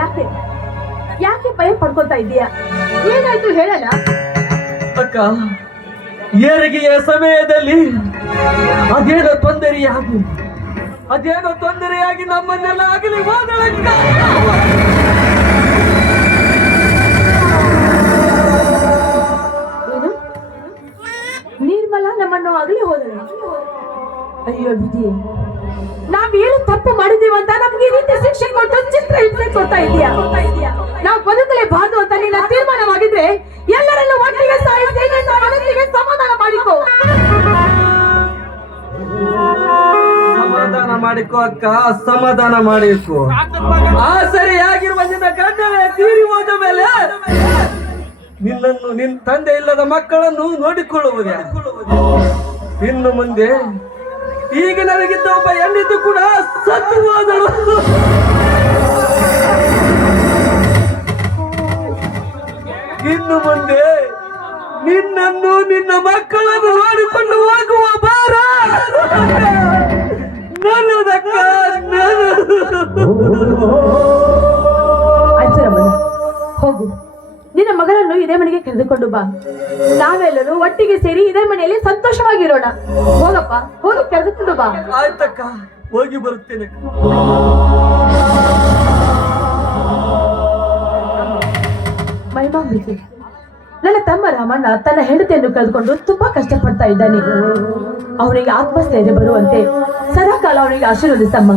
ಯಾಕೆ ಯಾಕೆ ಭಯ ಪಡ್ಕೊತಾ ಇದೀಯಾ? ಏನಾಯ್ತು ಹೇಳಲ್ಲ. ಅಕ್ಕ, ಏರಿಗೆಯ ಸಮಯದಲ್ಲಿ ಅದೇನೋ ತೊಂದರೆಯಾಗಿ ನಮ್ಮನ್ನೆಲ್ಲ ಆಗಲಿ ಹೋದಳಕ್ಕ. ಏನು? ನಿರ್ಮಲ ನಮ್ಮನ್ನು ಆಗಲಿ ಹೋದಳು? ಅಯ್ಯೋ ವಿಧಿ, ನಾವೇನು ತಪ್ಪು ಮಾಡಿದೀವಂತ ನಮ್ಗೆ ಈ ರೀತಿ ಶಿಕ್ಷೆ ಕೊಟ್ಟು ಚಿತ್ರ ಹಿಂಸೆ ಕೊಡ್ತಾ ಇದೀಯಾ? ನಾವು ಬದುಕಲೇಬಾರದು ಅಂತ ನಿನ್ನ ತೀರ್ಮಾನವಾಗಿದ್ರೆ ಎಲ್ಲರನ್ನು ಒಟ್ಟಿಗೆ ಸಾಯಿಸಿ ನಿನ್ನ ಮನಸ್ಸಿಗೆ ಸಮಾಧಾನ ಮಾಡಿಕೋ. ಸಮಾಧಾನ ಮಾಡಿಕೋ ಅಕ್ಕ, ಸಮಾಧಾನ ಮಾಡಿಕೋ. ಆ ಸರಿಯಾಗಿರುವ ನಿನ್ನ ಗಂಡವೇ ತೀರಿ ಹೋದ ಮೇಲೆ ನಿನ್ನನ್ನು ನಿನ್ನ ತಂದೆ ಇಲ್ಲದ ಮಕ್ಕಳನ್ನು ನೋಡಿಕೊಳ್ಳುವುದೇ? ಇನ್ನು ಮುಂದೆ ಈಗ ನನಗಿದ್ದ ಒಬ್ಬ ಹೆಣ್ಣಿದ್ದು ಕೂಡ ಸತ್ತು ಹೋದಳು. ಇನ್ನು ಮುಂದೆ ನಿನ್ನನ್ನು ನಿನ್ನ ಮಕ್ಕಳನ್ನು ನೋಡಿಕೊಂಡು ಹೋಗುವ ಭಾರ ನನ್ನದಕ್ಕ. ಹೋಗು, ನಿನ್ನ ಮಗಳನ್ನು ಇದೇ ಮನೆಗೆ ಕರೆದುಕೊಂಡು ಬಾ. ನಾವೆಲ್ಲರೂ ಒಟ್ಟಿಗೆ ಸೇರಿ ಇದೇ ಮನೆಯಲ್ಲಿ ಸಂತೋಷವಾಗಿರೋಣ. ಹೋಗಪ್ಪ, ಹೋಗಿ ಕರೆದುಕೊಂಡು ಬಾ. ಆಯ್ತಕ್ಕ, ಹೋಗಿ ಬರುತ್ತೇನೆ. ಮೈಮಾಂಬಿಕೆ, ನನ್ನ ತಮ್ಮ ರಾಮಣ್ಣ ತನ್ನ ಹೆಂಡತಿಯನ್ನು ಕಳೆದುಕೊಂಡು ತುಂಬಾ ಕಷ್ಟಪಡ್ತಾ ಇದ್ದಾನೆ. ಅವನಿಗೆ ಆತ್ಮಸ್ಥೈರ್ಯ ಬರುವಂತೆ ಸದಾಕಾಲ ಅವನಿಗೆ ಆಶೀರ್ವದಿಸಮ್ಮ.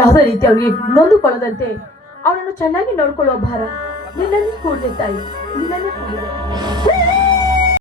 ಯಾವುದೇ ರೀತಿ ಅವನಿಗೆ ನೊಂದುಕೊಳ್ಳದಂತೆ ಅವನನ್ನು ಚೆನ್ನಾಗಿ ನೋಡ್ಕೊಳ್ಳುವ ಭಾರ ನಿನ್ನಲ್ಲಿ ಕೂಡಲೇ ತಾಯಿ, ನಿನ್ನಲ್ಲಿ ಕೂಡಲೇ.